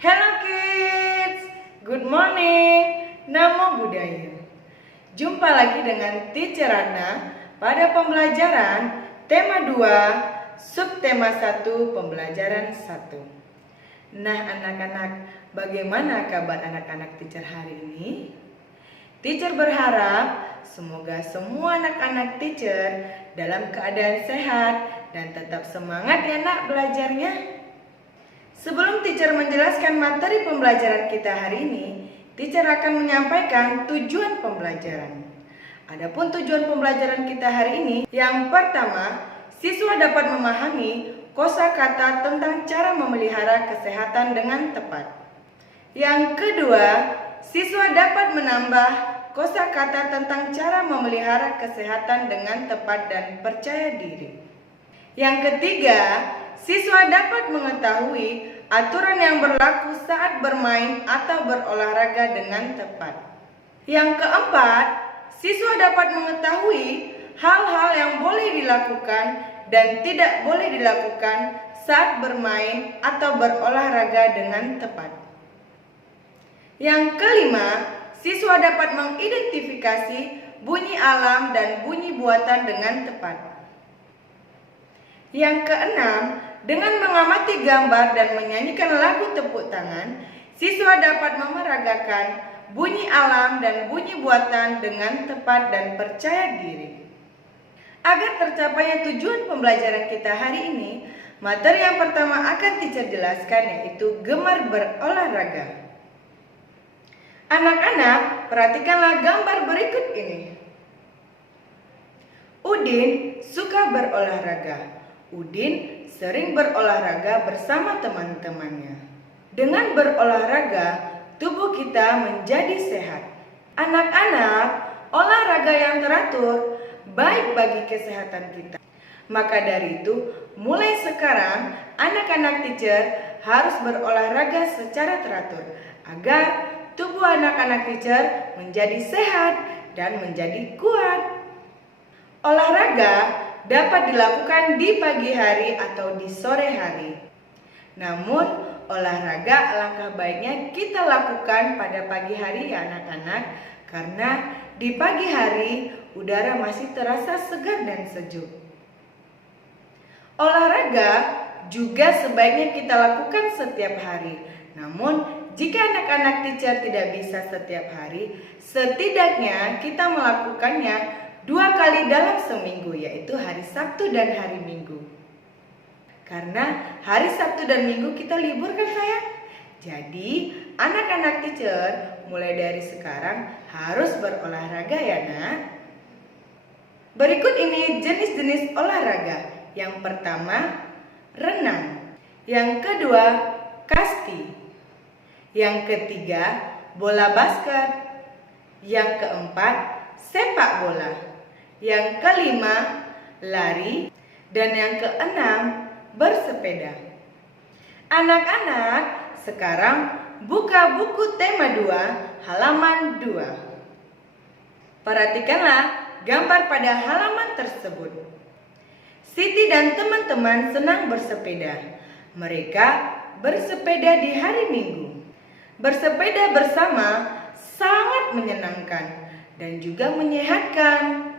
Hello kids, good morning, Namo Buddhaya. Jumpa lagi dengan Teacher Anna pada pembelajaran tema 2, subtema 1, pembelajaran 1. Nah anak-anak, bagaimana kabar anak-anak teacher hari ini? Teacher berharap semoga semua anak-anak teacher dalam keadaan sehat dan tetap semangat ya nak belajarnya. Sebelum teacher menjelaskan materi pembelajaran kita hari ini, teacher akan menyampaikan tujuan pembelajaran. Adapun tujuan pembelajaran kita hari ini, yang pertama, siswa dapat memahami kosakata tentang cara memelihara kesehatan dengan tepat. Yang kedua, siswa dapat menambah kosakata tentang cara memelihara kesehatan dengan tepat dan percaya diri. Yang ketiga, siswa dapat mengetahui aturan yang berlaku saat bermain atau berolahraga dengan tepat. Yang keempat, siswa dapat mengetahui hal-hal yang boleh dilakukan dan tidak boleh dilakukan saat bermain atau berolahraga dengan tepat. Yang kelima, siswa dapat mengidentifikasi bunyi alam dan bunyi buatan dengan tepat. Yang keenam, dengan mengamati gambar dan menyanyikan lagu tepuk tangan, siswa dapat memeragakan bunyi alam dan bunyi buatan dengan tepat dan percaya diri. Agar tercapainya tujuan pembelajaran kita hari ini, materi yang pertama akan teacher jelaskan yaitu gemar berolahraga. Anak-anak, perhatikanlah gambar berikut ini. Udin suka berolahraga. Udin sering berolahraga bersama teman-temannya. Dengan berolahraga, tubuh kita menjadi sehat. Anak-anak, olahraga yang teratur baik bagi kesehatan kita. Maka dari itu, mulai sekarang anak-anak teacher harus berolahraga secara teratur agar tubuh anak-anak teacher menjadi sehat dan menjadi kuat. Olahraga dapat dilakukan di pagi hari atau di sore hari. Namun, olahraga alangkah baiknya kita lakukan pada pagi hari ya anak-anak, karena di pagi hari udara masih terasa segar dan sejuk. Olahraga juga sebaiknya kita lakukan setiap hari. Namun, jika anak-anak teacher tidak bisa setiap hari, setidaknya kita melakukannya 2 kali dalam seminggu, yaitu hari Sabtu dan hari Minggu. Karena hari Sabtu dan Minggu kita libur kan sayang? Jadi anak-anak teacher mulai dari sekarang harus berolahraga ya nak. Berikut ini jenis-jenis olahraga. Yang pertama, renang. Yang kedua, kasti. Yang ketiga, bola basket. Yang keempat, sepak bola. Yang kelima, lari. Dan yang keenam, bersepeda. Anak-anak, sekarang buka buku tema 2, halaman 2. Perhatikanlah gambar pada halaman tersebut. Siti dan teman-teman senang bersepeda. Mereka bersepeda di hari Minggu. Bersepeda bersama sangat menyenangkan dan juga menyehatkan.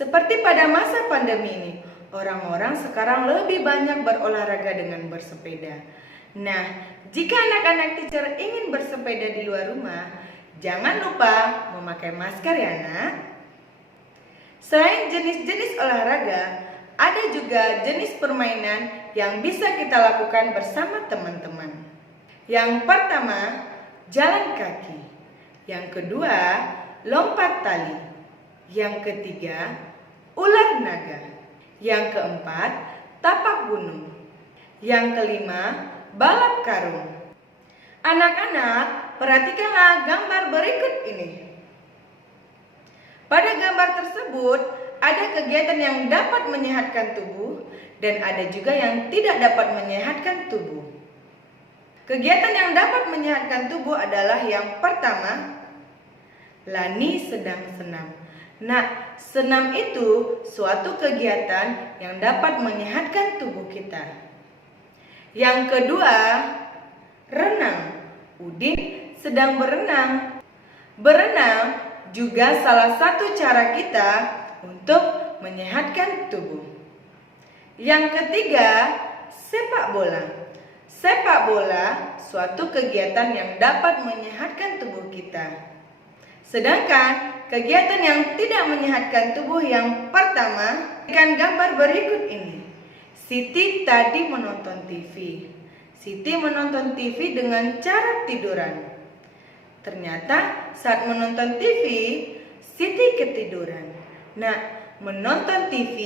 Seperti pada masa pandemi ini, orang-orang sekarang lebih banyak berolahraga dengan bersepeda. Nah, jika anak-anak teacher ingin bersepeda di luar rumah, jangan lupa memakai masker ya nak. Selain jenis-jenis olahraga, ada juga jenis permainan yang bisa kita lakukan bersama teman-teman. Yang pertama, jalan kaki. Yang kedua, lompat tali. Yang ketiga, ular naga. Yang keempat, tapak gunung. Yang kelima, balap karung. Anak-anak, perhatikanlah gambar berikut ini. Pada gambar tersebut, ada kegiatan yang dapat menyehatkan tubuh dan ada juga yang tidak dapat menyehatkan tubuh. Kegiatan yang dapat menyehatkan tubuh adalah yang pertama, Lani sedang senam. Nah, senam itu suatu kegiatan yang dapat menyehatkan tubuh kita. Yang kedua, renang. Udin sedang berenang. Berenang juga salah satu cara kita untuk menyehatkan tubuh. Yang ketiga, sepak bola. Sepak bola suatu kegiatan yang dapat menyehatkan tubuh kita. Sedangkan kegiatan yang tidak menyehatkan tubuh yang pertama, dengan gambar berikut ini. Siti tadi menonton TV. Siti menonton TV dengan cara tiduran. Ternyata saat menonton TV, Siti ketiduran. Nah, menonton TV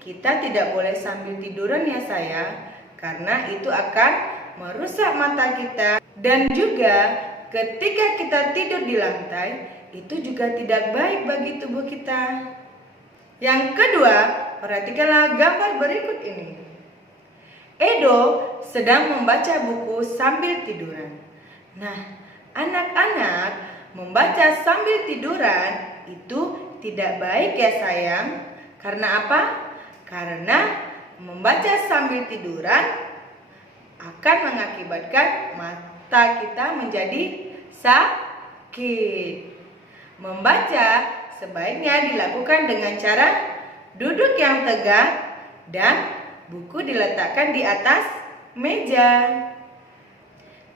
kita tidak boleh sambil tiduran ya sayang, karena itu akan merusak mata kita. Dan juga ketika kita tidur di lantai, itu juga tidak baik bagi tubuh kita. Yang kedua, perhatikanlah gambar berikut ini. Edo sedang membaca buku sambil tiduran. Nah, anak-anak membaca sambil tiduran itu tidak baik ya sayang. Karena apa? Karena membaca sambil tiduran akan mengakibatkan mata kita menjadi sakit. Membaca sebaiknya dilakukan dengan cara duduk yang tegak dan buku diletakkan di atas meja.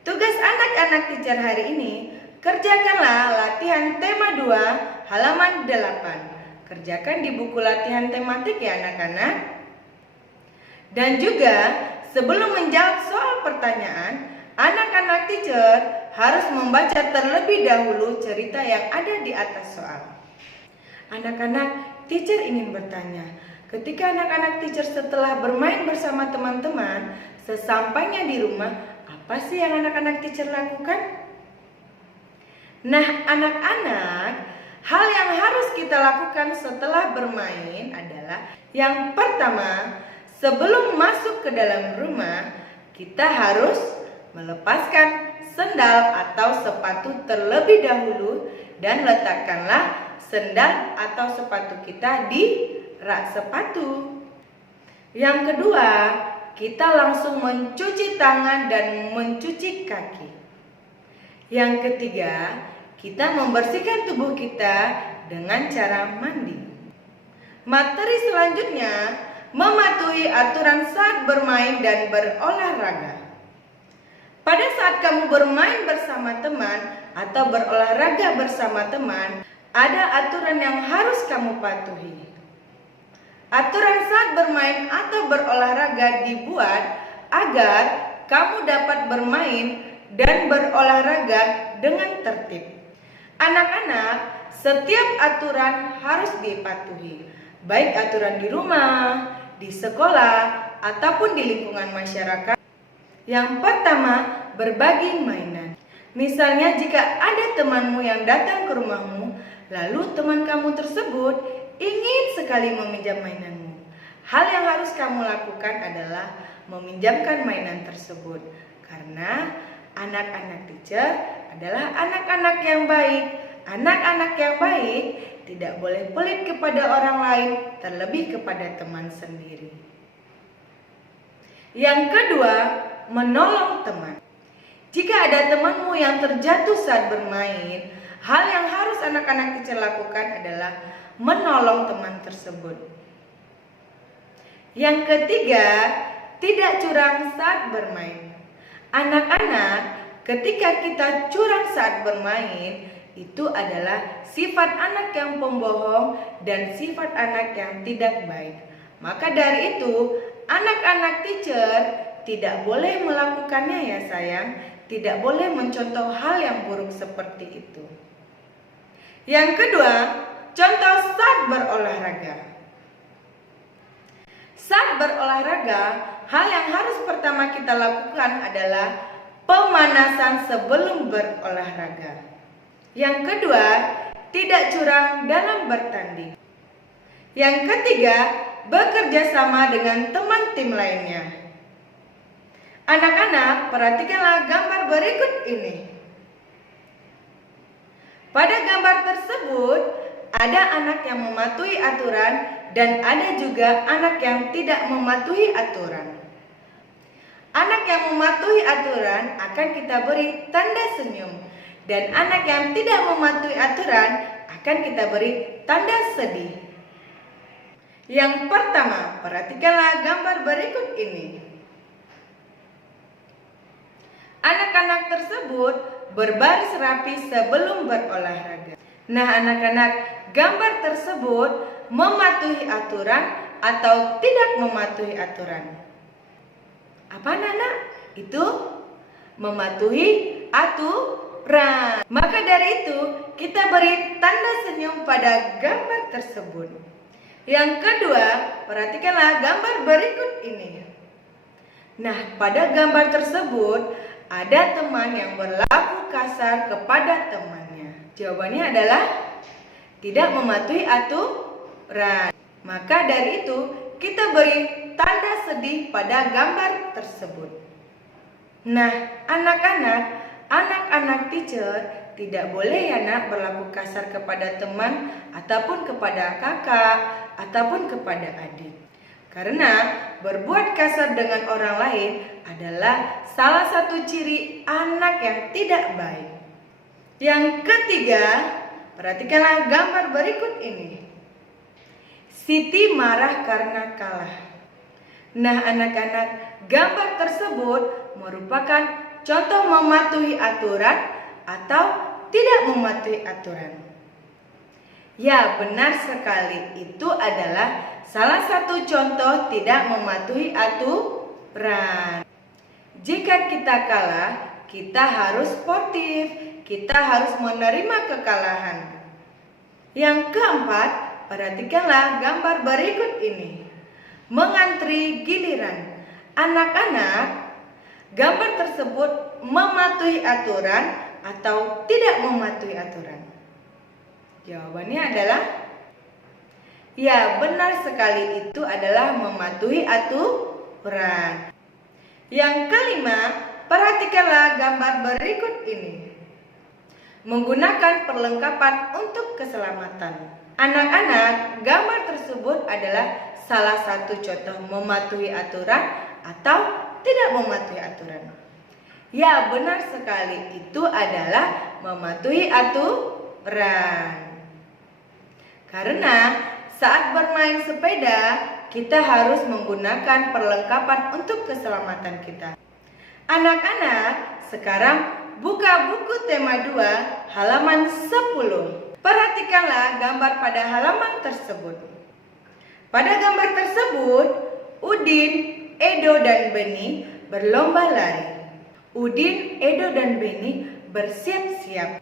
Tugas anak-anak teacher hari ini, kerjakanlah latihan tema 2 halaman 8. Kerjakan di buku latihan tematik ya anak-anak. Dan juga sebelum menjawab soal pertanyaan, anak-anak teacher harus membaca terlebih dahulu cerita yang ada di atas soal. Anak-anak teacher ingin bertanya, ketika anak-anak teacher setelah bermain bersama teman-teman, sesampainya di rumah, apa sih yang anak-anak teacher lakukan? Nah, anak-anak, hal yang harus kita lakukan setelah bermain adalah yang pertama, sebelum masuk ke dalam rumah, kita harus melepaskan sendal atau sepatu terlebih dahulu dan letakkanlah sendal atau sepatu kita di rak sepatu. Yang kedua, kita langsung mencuci tangan dan mencuci kaki. Yang ketiga, kita membersihkan tubuh kita dengan cara mandi. Materi selanjutnya, mematuhi aturan saat bermain dan berolahraga. Pada saat kamu bermain bersama teman atau berolahraga bersama teman, ada aturan yang harus kamu patuhi. Aturan saat bermain atau berolahraga dibuat agar kamu dapat bermain dan berolahraga dengan tertib. Anak-anak, setiap aturan harus dipatuhi, baik aturan di rumah, di sekolah, ataupun di lingkungan masyarakat. Yang pertama, berbagi mainan. Misalnya jika ada temanmu yang datang ke rumahmu, lalu teman kamu tersebut ingin sekali meminjam mainanmu. Hal yang harus kamu lakukan adalah meminjamkan mainan tersebut. Karena anak-anak teacher adalah anak-anak yang baik. Anak-anak yang baik tidak boleh pelit kepada orang lain, terlebih kepada teman sendiri. Yang kedua, menolong teman. Jika ada temanmu yang terjatuh saat bermain, hal yang harus anak-anak teacher lakukan adalah menolong teman tersebut. Yang ketiga, tidak curang saat bermain. Anak-anak, ketika kita curang saat bermain, itu adalah sifat anak yang pembohong dan sifat anak yang tidak baik. Maka dari itu, anak-anak teacher tidak boleh melakukannya ya sayang. Tidak boleh mencontoh hal yang buruk seperti itu. Yang kedua, contoh saat berolahraga. Saat berolahraga, hal yang harus pertama kita lakukan adalah pemanasan sebelum berolahraga. Yang kedua, tidak curang dalam bertanding. Yang ketiga, bekerja sama dengan teman tim lainnya. Anak-anak, perhatikanlah gambar berikut ini. Pada gambar tersebut, ada anak yang mematuhi aturan dan ada juga anak yang tidak mematuhi aturan. Anak yang mematuhi aturan akan kita beri tanda senyum. Dan anak yang tidak mematuhi aturan akan kita beri tanda sedih. Yang pertama, perhatikanlah gambar berikut ini. Anak-anak tersebut berbaris rapi sebelum berolahraga. Nah anak-anak, gambar tersebut mematuhi aturan atau tidak mematuhi aturan? Apa anak-anak? Itu mematuhi aturan. Maka dari itu kita beri tanda senyum pada gambar tersebut. Yang kedua, perhatikanlah gambar berikut ini. Nah, pada gambar tersebut ada teman yang berlaku kasar kepada temannya. Jawabannya adalah tidak mematuhi aturan. Maka dari itu kita beri tanda sedih pada gambar tersebut. Nah, anak-anak teacher tidak boleh ya nak berlaku kasar kepada teman ataupun kepada kakak ataupun kepada adik. Karena berbuat kasar dengan orang lain adalah salah satu ciri anak yang tidak baik. Yang ketiga, perhatikanlah gambar berikut ini. Siti marah karena kalah. Nah anak-anak, gambar tersebut merupakan contoh mematuhi aturan atau tidak mematuhi aturan. Ya, benar sekali. Itu adalah salah satu contoh tidak mematuhi aturan. Jika kita kalah, kita harus sportif. Kita harus menerima kekalahan. Yang keempat, perhatikanlah gambar berikut ini. Mengantri giliran. Anak-anak, gambar tersebut mematuhi aturan atau tidak mematuhi aturan? Jawabannya adalah ya, benar sekali, itu adalah mematuhi aturan. Yang kelima, perhatikanlah gambar berikut ini. Menggunakan perlengkapan untuk keselamatan. Anak-anak, gambar tersebut adalah salah satu contoh mematuhi aturan atau tidak mematuhi aturan. Ya, benar sekali, itu adalah mematuhi aturan. Karena saat bermain sepeda, kita harus menggunakan perlengkapan untuk keselamatan kita. Anak-anak, sekarang buka buku tema 2 halaman 10. Perhatikanlah gambar pada halaman tersebut. Pada gambar tersebut, Udin, Edo, dan Beni berlomba lari. Udin, Edo, dan Beni bersiap-siap.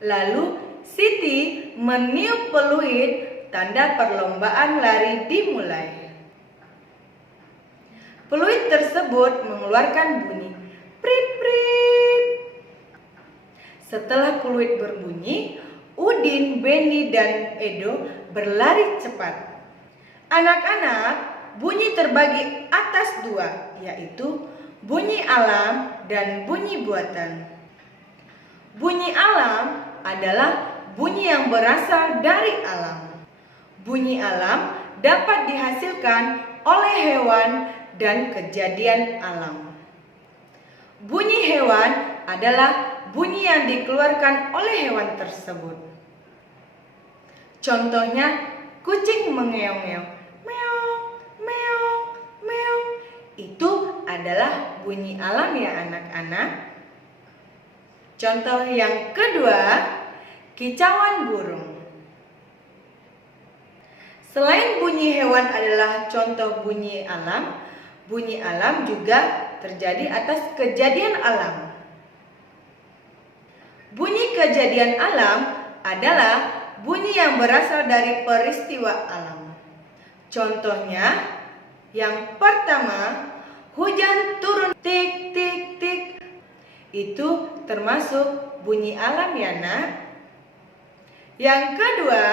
Lalu Siti meniup peluit, tanda perlombaan lari dimulai. Peluit tersebut mengeluarkan bunyi prit prit. Setelah peluit berbunyi, Udin, Beni, dan Edo berlari cepat. Anak-anak, bunyi terbagi atas 2, yaitu bunyi alam dan bunyi buatan. Bunyi alam adalah bunyi yang berasal dari alam. Bunyi alam dapat dihasilkan oleh hewan dan kejadian alam. Bunyi hewan adalah bunyi yang dikeluarkan oleh hewan tersebut. Contohnya, kucing mengeong-ngeong, meong, meong, meong. Itu adalah bunyi alam ya anak-anak. Contoh yang kedua, kicauan burung. Selain bunyi hewan adalah contoh bunyi alam juga terjadi atas kejadian alam. Bunyi kejadian alam adalah bunyi yang berasal dari peristiwa alam. Contohnya, yang pertama, hujan turun tik tik tik. Itu termasuk bunyi alam ya nak. Yang kedua,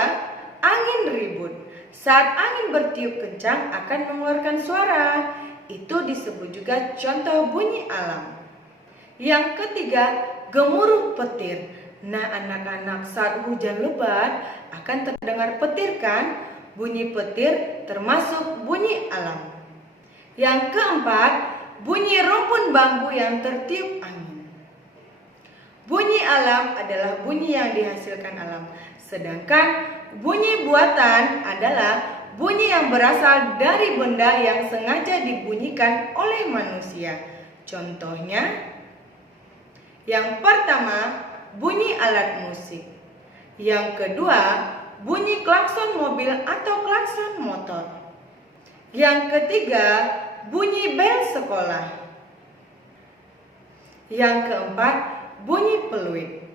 angin ribut. Saat angin bertiup kencang akan mengeluarkan suara. Itu disebut juga contoh bunyi alam. Yang ketiga, gemuruh petir. Nah anak-anak, saat hujan lebat akan terdengar petir kan? Bunyi petir termasuk bunyi alam. Yang keempat, bunyi rumpun bambu yang tertiup angin. Bunyi alam adalah bunyi yang dihasilkan alam, sedangkan bunyi buatan adalah bunyi yang berasal dari benda yang sengaja dibunyikan oleh manusia. Contohnya, yang pertama, bunyi alat musik. Yang kedua, bunyi klakson mobil atau klakson motor. Yang ketiga, bunyi bel sekolah. Yang keempat, bunyi peluit.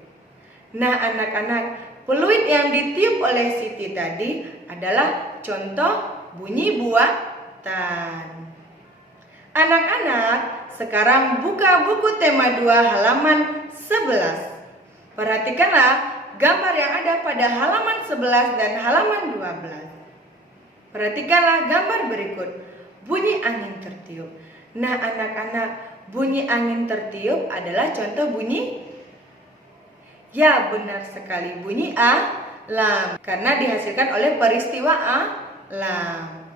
Nah anak-anak, peluit yang ditiup oleh Siti tadi adalah contoh bunyi buatan. Anak-anak, sekarang buka buku tema 2 halaman 11. Perhatikanlah gambar yang ada pada halaman 11 dan halaman 12. Perhatikanlah gambar berikut, bunyi angin tertiup. Nah anak-anak, bunyi angin tertiup adalah contoh bunyi? Ya, benar sekali, bunyi alam, karena dihasilkan oleh peristiwa alam.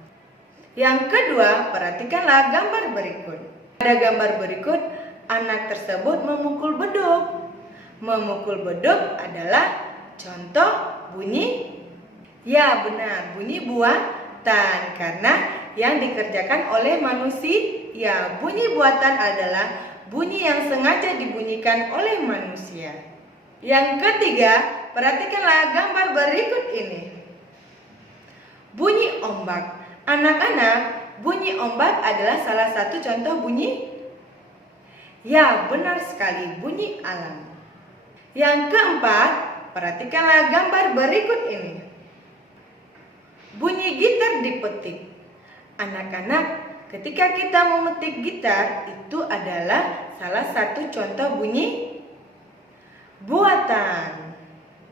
Yang kedua, perhatikanlah gambar berikut. Pada gambar berikut, anak tersebut memukul beduk. Memukul beduk adalah contoh bunyi? Ya, benar, bunyi buatan, karena yang dikerjakan oleh manusia. Bunyi buatan adalah bunyi yang sengaja dibunyikan oleh manusia. Yang ketiga, perhatikanlah gambar berikut ini. Bunyi ombak. Anak-anak, bunyi ombak adalah salah satu contoh bunyi? Ya, benar sekali, bunyi alam. Yang keempat, perhatikanlah gambar berikut ini. Bunyi gitar dipetik. Anak-anak, ketika kita memetik gitar, itu adalah salah satu contoh bunyi buatan.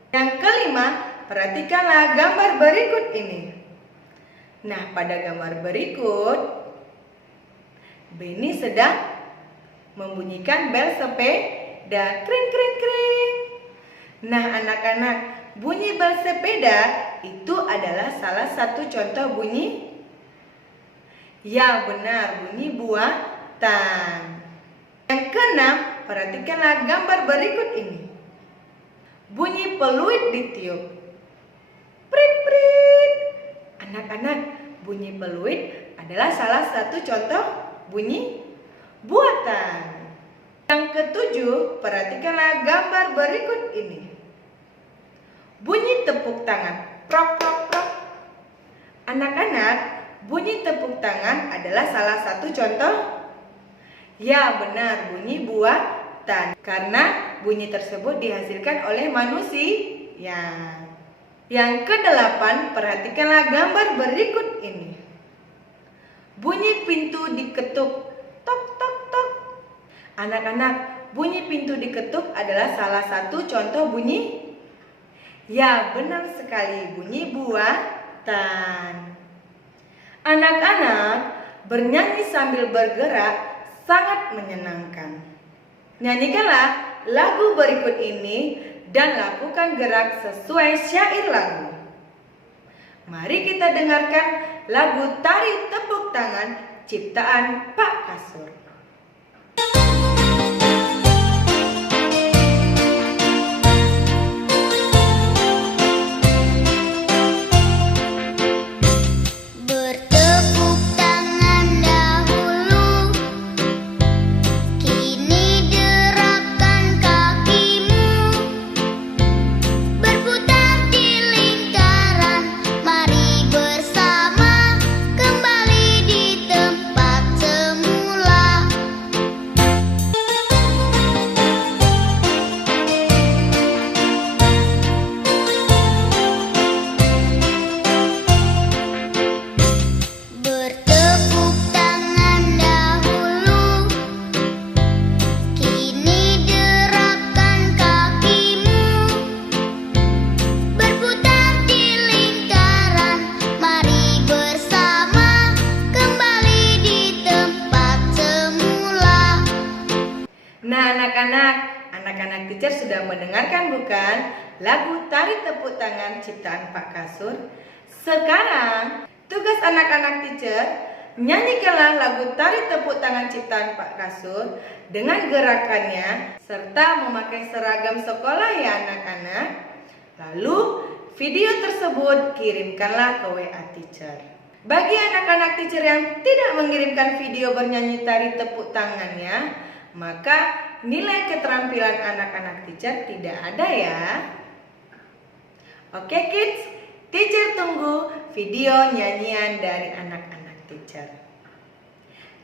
Yang kelima, perhatikanlah gambar berikut ini. Nah, pada gambar berikut, Beni sedang membunyikan bel sepeda. Kring, kring, kring. Nah, anak-anak, bunyi bel sepeda itu adalah salah satu contoh bunyi? Ya, benar, bunyi buatan. Yang keenam, perhatikanlah gambar berikut ini. Bunyi peluit ditiup. Prit, prit. Anak-anak, bunyi peluit adalah salah satu contoh bunyi buatan. Yang ketujuh, perhatikanlah gambar berikut ini. Bunyi tepuk tangan. Prok, prok, prok. Anak-anak, bunyi tepuk tangan adalah salah satu contoh? Ya, benar, bunyi buatan, karena bunyi tersebut dihasilkan oleh manusia. Yang kedelapan, perhatikanlah gambar berikut ini. Bunyi pintu diketuk. Tok, tok, tok. Anak-anak, bunyi pintu diketuk adalah salah satu contoh bunyi? Ya, benar sekali, bunyi buatan. Anak-anak, bernyanyi sambil bergerak sangat menyenangkan. Nyanyikanlah lagu berikut ini dan lakukan gerak sesuai syair lagu. Mari kita dengarkan lagu Tari Tepuk Tangan ciptaan Pak Kasur. Nah anak-anak teacher sudah mendengarkan bukan lagu Tari Tepuk Tangan ciptaan Pak Kasur? Sekarang tugas anak-anak teacher Nyanyikanlah lagu Tari Tepuk Tangan ciptaan Pak Kasur dengan gerakannya serta memakai seragam sekolah ya anak-anak. Lalu video tersebut kirimkanlah ke WA teacher. Bagi anak-anak teacher yang tidak mengirimkan video bernyanyi tari tepuk tangannya, maka nilai keterampilan anak-anak teacher tidak ada ya. Oke kids, teacher tunggu video nyanyian dari anak-anak teacher.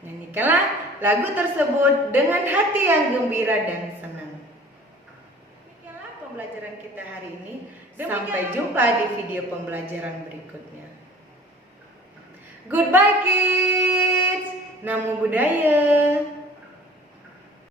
Nyanyikanlah lagu tersebut dengan hati yang gembira dan senang. Demikianlah pembelajaran kita hari ini. Sampai jumpa di video pembelajaran berikutnya. Goodbye kids. Namo Buddhaya.